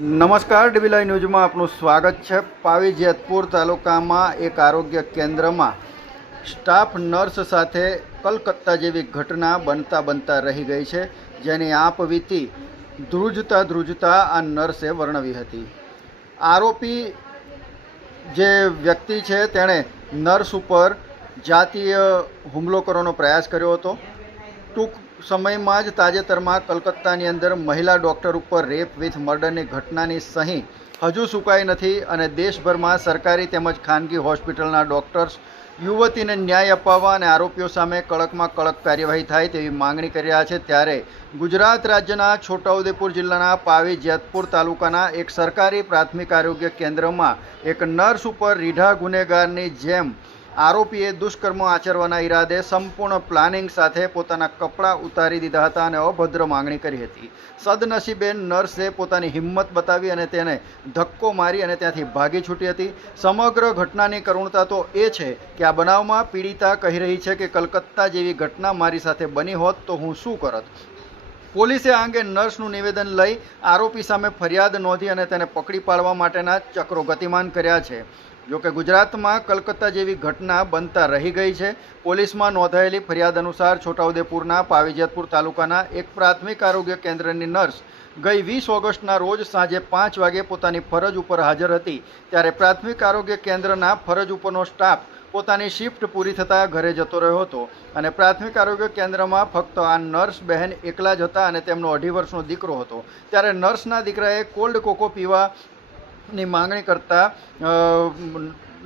નમસ્કાર, ડીબીલાઈ ન્યૂઝમાં આપનું સ્વાગત છે. પાવી જેતપુર તાલુકામાં એક આરોગ્ય કેન્દ્રમાં સ્ટાફ નર્સ સાથે કલકત્તા જેવી ઘટના બનતા બનતા રહી ગઈ છે, જેની આપ વીતી ધ્રુજતા ધ્રુજતા આ નર્સે વર્ણવી હતી. આરોપી જે વ્યક્તિ છે, તેણે નર્સ ઉપર જાતીય હુમલો કરવાનો પ્રયાસ કર્યો હતો. ટૂંક સમયમાં જ તાજેતરમાં કલકત્તાની અંદર મહિલા ડૉક્ટર ઉપર રેપ વિથ મર્ડરની ઘટનાની સહી હજુ સુકાઈ નથી અને દેશભરમાં સરકારી તેમજ ખાનગી હોસ્પિટલના ડૉક્ટર્સ યુવતીને ન્યાય અપાવવા અને આરોપીઓ સામે કડકમાં કડક કાર્યવાહી થાય તેવી માંગણી કરી રહ્યા છે ત્યારે ગુજરાત રાજ્યના છોટાઉદેપુર જિલ્લાના પાવી જેતપુર તાલુકાના એક સરકારી પ્રાથમિક આરોગ્ય કેન્દ્રમાં એક નર્સ ઉપર રીઢા ગુનેગારની જેમ આરોપીએ દુષ્કર્મ આચરવાના ઈરાદે સંપૂર્ણ પ્લાનિંગ સાથે પોતાના કપડાં ઉતારી દીધા હતા અને અભદ્ર માંગણી કરી હતી. સદનસીબે નર્સે પોતાની હિંમત બતાવી અને તેને ધક્કો મારી અને ત્યાંથી ભાગી છૂટી હતી. સમગ્ર ઘટનાની કરુણતા તો એ છે કે આ બનાવમાં પીડિતા કહી રહી છે કે કલકત્તા જેવી ઘટના મારી સાથે બની હોત તો હું શું કરત? પોલીસે આ અંગે નર્સનું નિવેદન લઈ આરોપી સામે ફરિયાદ નોંધી અને તેને પકડી પાડવા માટેના ચક્રો ગતિમાન કર્યા છે. જોકે ગુજરાતમાં કલકત્તા જેવી ઘટના બનતા રહી ગઈ છે, પોલીસમાં નોંધાયેલી ફરિયાદ અનુસાર છોટાઉદેપુરના પાવીજેતપુર તાલુકાના એક પ્રાથમિક આરોગ્ય કેન્દ્રની નર્સ ગઈ વીસ ઓગસ્ટના રોજ સાંજે પાંચ વાગે પોતાની ફરજ ઉપર હાજર હતી. ત્યારે પ્રાથમિક આરોગ્ય કેન્દ્રના ફરજ ઉપરનો સ્ટાફ પોતાની શિફ્ટ પૂરી થતાં ઘરે જતો રહ્યો હતો અને પ્રાથમિક આરોગ્ય કેન્દ્રમાં ફક્ત આ નર્સ બહેન એકલા જ હતા અને તેમનો અઢી વર્ષનો દીકરો હતો. ત્યારે નર્સના દીકરાએ કોલ્ડ કોકો પીવા ની માંગણી કરતા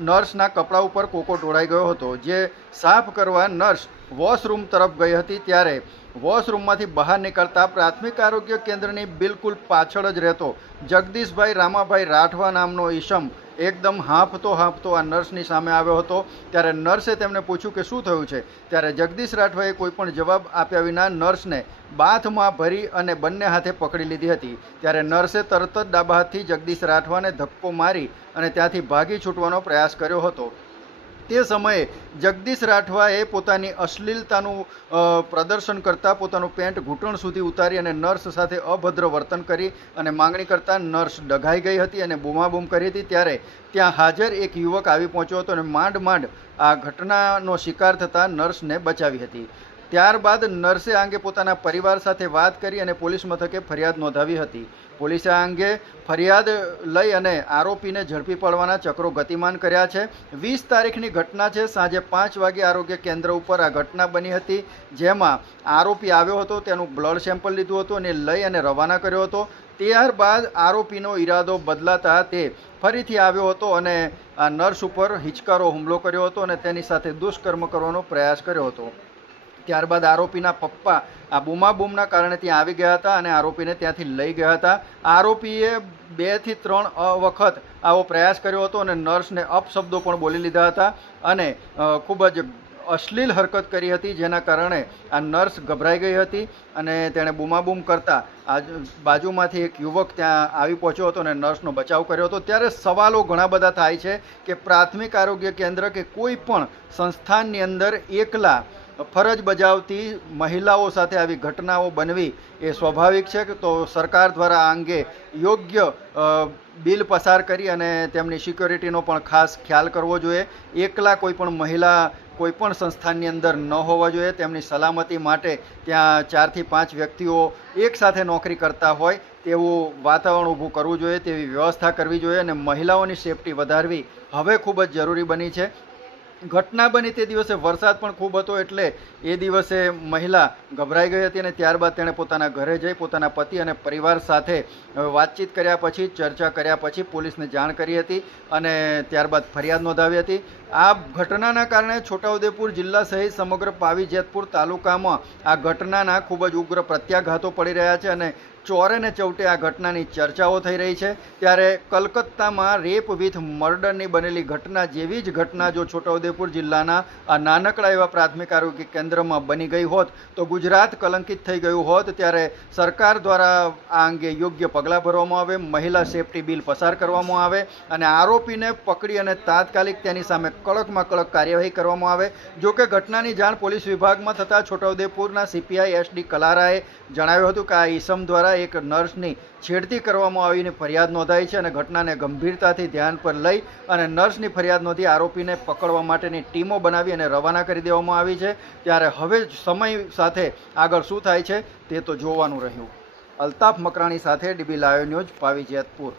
નર્સના કપડા ઉપર કોકો ઢોળાઈ ગયો હતો. જે સાફ કરવા નર્સ વોશરૂમ તરફ ગઈ હતી ત્યારે વોશરૂમમાંથી બહાર નીકળતા પ્રાથમિક આરોગ્ય કેન્દ્રની બિલકુલ પાછળ જ રહેતો જગદીશભાઈ રામાભાઈ રાઠવા નામનો ઈસમ એકદમ હાંફતો હાંફતો આ નર્સની સામે આવ્યો હતો. ત્યારે નર્સે તેમને પૂછ્યું કે શું થયું છે? ત્યારે જગદીશ રાઠવાએ કોઈપણ જવાબ આપ્યા વિના નર્સને બાથમાં ભરી અને બંને હાથે પકડી લીધી હતી. ત્યારે નર્સે તરત જ ડાબા હાથથી જગદીશ રાઠવાને ધક્કો મારી અને ત્યાંથી ભાગી છૂટવાનો પ્રયાસ કર્યો હતો. તે સમયે જગદીશ રાઠવાએ પોતાની અશ્લીલતાનું પ્રદર્શન કરતાં પોતાનું પેન્ટ ઘૂંટણ સુધી ઉતારી અને નર્સ સાથે અભદ્ર વર્તન કરી અને માંગણી કરતાં નર્સ ડઘાઈ ગઈ હતી અને બૂમાબૂમ કરી હતી. ત્યારે ત્યાં હાજર એક યુવક આવી પહોંચ્યો હતો અને માંડ માંડ આ ઘટનાનો શિકાર થતાં નર્સને બચાવી હતી. ત્યારબાદ નર્સે આ અંગે પોતાના પરિવાર સાથે વાત કરી અને પોલીસ મથકે ફરિયાદ નોંધાવી હતી. પોલીસે આ અંગે ફરિયાદ લઈ અને આરોપીને ઝડપી પાડવાના ચક્રો ગતિમાન કર્યા છે. વીસ તારીખની ઘટના છે. સાંજે પાંચ વાગે આરોગ્ય કેન્દ્ર ઉપર આ ઘટના બની હતી, જેમાં આરોપી આવ્યો હતો, તેનું બ્લડ સેમ્પલ લીધું હતું અને લઈ અને રવાના કર્યો હતો. ત્યારબાદ આરોપીનો ઈરાદો બદલાતા તે ફરીથી આવ્યો હતો અને આ નર્સ ઉપર હિચકારો હુમલો કર્યો હતો અને તેની સાથે દુષ્કર્મ કરવાનો પ્રયાસ કર્યો હતો. ત્યારબાદ આરોપીના પપ્પા આ બૂમાબૂમના કારણે ત્યાં આવી ગયા હતા અને આરોપીને ત્યાંથી લઈ ગયા હતા. આરોપીએ બેથી ત્રણ વખત આવો પ્રયાસ કર્યો હતો અને નર્સને અપશબ્દો પણ બોલી લીધા હતા અને ખૂબ જ અશ્લીલ હરકત કરી હતી જેના કારણે આ નર્સ ગભરાઈ ગઈ હતી અને તેણે બૂમાબૂમ કરતા આ બાજુમાંથી એક યુવક ત્યાં આવી પહોંચ્યો હતો અને નર્સનો બચાવ કર્યો હતો. ત્યારે સવાલો ઘણા બધા થાય છે કે પ્રાથમિક આરોગ્ય કેન્દ્ર કે કોઈ પણ સંસ્થાનની અંદર એકલા ફરજ બજાવતી મહિલાઓ સાથે આવી ઘટનાઓ બનવી એ સ્વાભાવિક છે તો સરકાર દ્વારા આ અંગે યોગ્ય બિલ પસાર કરી અને તેમની સિક્યોરિટીનો પણ ખાસ ખ્યાલ કરવો જોઈએ. એકલા કોઈ પણ મહિલા કોઈપણ સંસ્થાની અંદર ન હોવા જોઈએ. તેમની સલામતી માટે ત્યાં ચારથી પાંચ વ્યક્તિઓ એકસાથે નોકરી કરતા હોય તેવું વાતાવરણ ઊભું કરવું જોઈએ, તેવી વ્યવસ્થા કરવી જોઈએ અને મહિલાઓની સેફટી વધારવી હવે ખૂબ જ જરૂરી બની છે. ઘટના બની તે દિવસે વરસાદ પણ ખૂબ હતો એટલે એ દિવસે મહિલા ગભરાઈ ગઈ હતી અને ત્યારબાદ તેણે પોતાના ઘરે જઈ પોતાના પતિ અને પરિવાર સાથે વાતચીત કર્યા પછી, ચર્ચા કર્યા પછી પોલીસને જાણ કરી હતી અને ત્યારબાદ ફરિયાદ નોંધાવી હતી. આ ઘટનાના કારણે છોટાઉદેપુર જિલ્લા સહિત સમગ્ર પાવી જેતપુર તાલુકામાં આ ઘટનાના ખૂબ જ ઉગ્ર પ્રત્યાઘાતો પડી રહ્યા છે અને ચોરે ને ચૌટે આ ઘટનાની ચર્ચાઓ થઈ રહી છે. ત્યારે કલકત્તામાં રેપ વિથ મર્ડરની બનેલી ઘટના જેવી જ ઘટના જો છોટાઉદેપુર જિલ્લાના આ નાનકડા એવા પ્રાથમિક આરોગ્ય કેન્દ્રમાં બની ગઈ હોત, તો ગુજરાત કલંકિત થઈ ગયું હોત. ત્યારે સરકાર દ્વારા આ અંગે યોગ્ય પગલાં ભરવામાં આવે, મહિલા સેફટી બિલ પસાર કરવામાં આવે અને આરોપીને પકડી અને તાત્કાલિક તેની સામે કડકમાં કડક કાર્યવાહી કરવામાં આવે. જો કે ઘટનાની જાણ પોલીસ વિભાગમાં થતાં છોટાઉદેપુરના સીપીઆઈ એસડી કલારાએ જણાવ્યું હતું કે આ ઈસમ દ્વારા દ્વારા એક નર્સની છેડતી કરવામાં આવીને ફરિયાદ નોંધાઈ છે અને ઘટનાને ગંભીરતાથી ધ્યાન પર લઈ અને નર્સની ફરિયાદ નોંધી આરોપીને પકડવા માટેની ટીમો બનાવી અને રવાના કરી દેવામાં આવી છે. ત્યારે હવે સમય સાથે આગળ શું થાય છે તે તો જોવાનું રહ્યું. અલ્તાફ મકરાણી સાથે ડીબી લાયો ન્યૂઝ પાવી જેતપુર